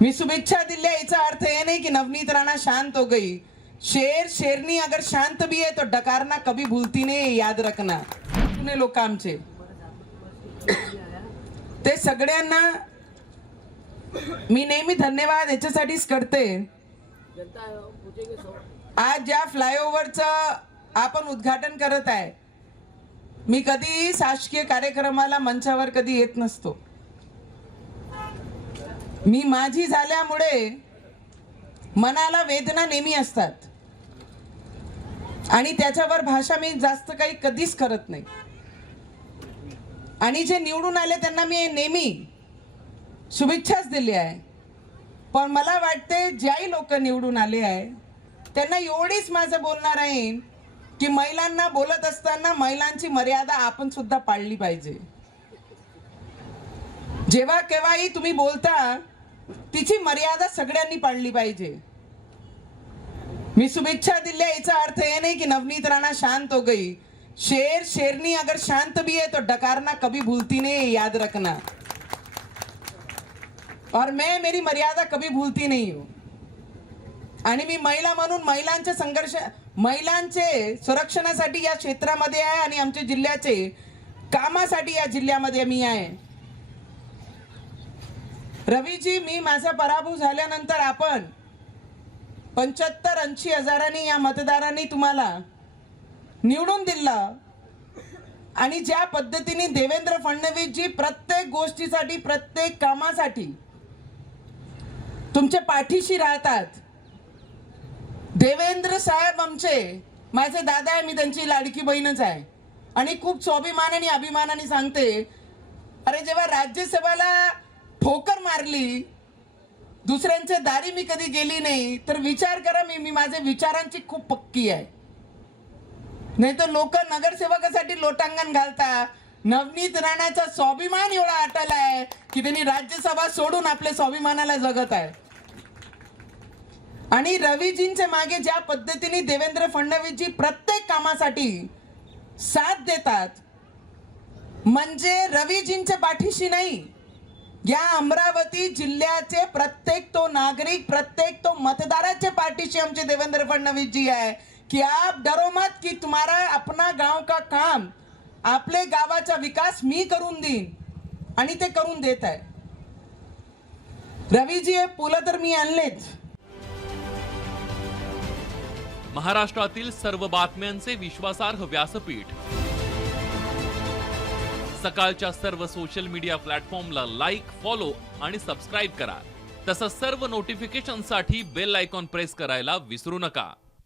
मी शुभेच्छा दिल्या याचा अर्थ ये नहीं कि नवनीत राणा शांत हो गई। शेर शेरनी अगर शांत भी है तो डकारना कभी भूलती नहीं, याद रखना। पुणे लोक आमचे ते सगळ्यांना मी नेहमी धन्यवाद याच्यासाठीच करते। आज ज्या फ्लायओव्हरचं आपण उद्घाटन करत आहे, मी कधी शासकीय कार्यक्रमाला मंचावर कधी येत नसतो। मी माझी झाल्यामुळे मनाला वेदना नेहमी असतात आणि त्याच्यावर भाषा मी जास्त काही कधीच करत नाही। आणि जे निवडून आले त्यांना मी नेहमी शुभेच्छाच दिली आहे, पण मला वाटते ज्याही लोक निवडून आले आहे त्यांना एवढीच माझं बोलणार आहे की महिलांना बोलत असताना महिलांची मर्यादा आपण सुद्धा पाळली पाहिजे। जेव्हा केव्हाही तुम्ही बोलता तिची मर्यादा सगळ्यांनी पाळली पाहिजे। मी शुभेच्छा दिल्या याचा अर्थ ये नहीं कि नवनीत राणा शांत हो गई। शेर शेरनी अगर शांत भी है तो डकारना कभी भूलती नहीं, याद रखना। और मैं मेरी मर्यादा कभी भूलती नहीं हूँ। आणि मी महिला म्हणून महिलांचे संघर्ष, महिलांचे संरक्षणासाठी या क्षेत्रामध्ये आहे आणि आमच्या जिल्ह्याचे कामासाठी या जिल्ह्यामध्ये मी आहे। रवीजी, मी माझा पराभव झाल्यानंतर आपण 75-80 हजारांनी या मतदारांनी तुम्हाला निवडून दिलं आणि ज्या पद्धतीने देवेंद्र फडणवीस जी प्रत्येक गोष्टीसाठी प्रत्येक कामासाठी तुमच्या पाठीशी राहतात। देवेंद्र साहेब आमचे माझे दादा आहे, मी त्यांची लाडकी बहीणच आहे आणि खूप स्वाभिमानाने अभिमानाने सांगते, अरे जेव्हा राज्यसभेला ठोकर मारली, दुसऱ्यांच्या दारी मी कधी गेली नाही, तर विचार करा मी माझ्या विचारांची खूप पक्की आहे। नाही तर लोक नगरसेवकासाठी लोटांगण घालता। नवनीत राणाचा स्वाभिमान एवढा अटल आहे की त्यांनी राज्यसभा सोडून आपल्या स्वाभिमानाला जगत आहे। आणि रवीजींच्या मागे ज्या पद्धतीने देवेंद्र फडणवीसजी प्रत्येक कामासाठी साथ देतात, म्हणजे रवीजींच्या पाठीशी नाही, या अमरावती जिल्ह्याचे प्रत्येक तो नागरिक, प्रत्येक तो मतदाराचे पाठीशी आमचे देवेंद्र फडणवीस जी है कि आप डरो मत कि तुम्हारा अपना गांव का काम, आपले गावाचा विकास मी करून देईन आणि ते करून देत आहे। रवीजी हे पुलं तर मी आणलेच। महाराष्ट्रातील सर्व बातम्यांचे विश्वासार्ह व्यासपीठ, सकाळच्या सर्व सोशल मीडिया प्लॅटफॉर्मला लाईक, फॉलो आणि सबस्क्राईब करा। तसंच सर्व नोटिफिकेशनसाठी बेल आयकॉन प्रेस करायला विसरू नका।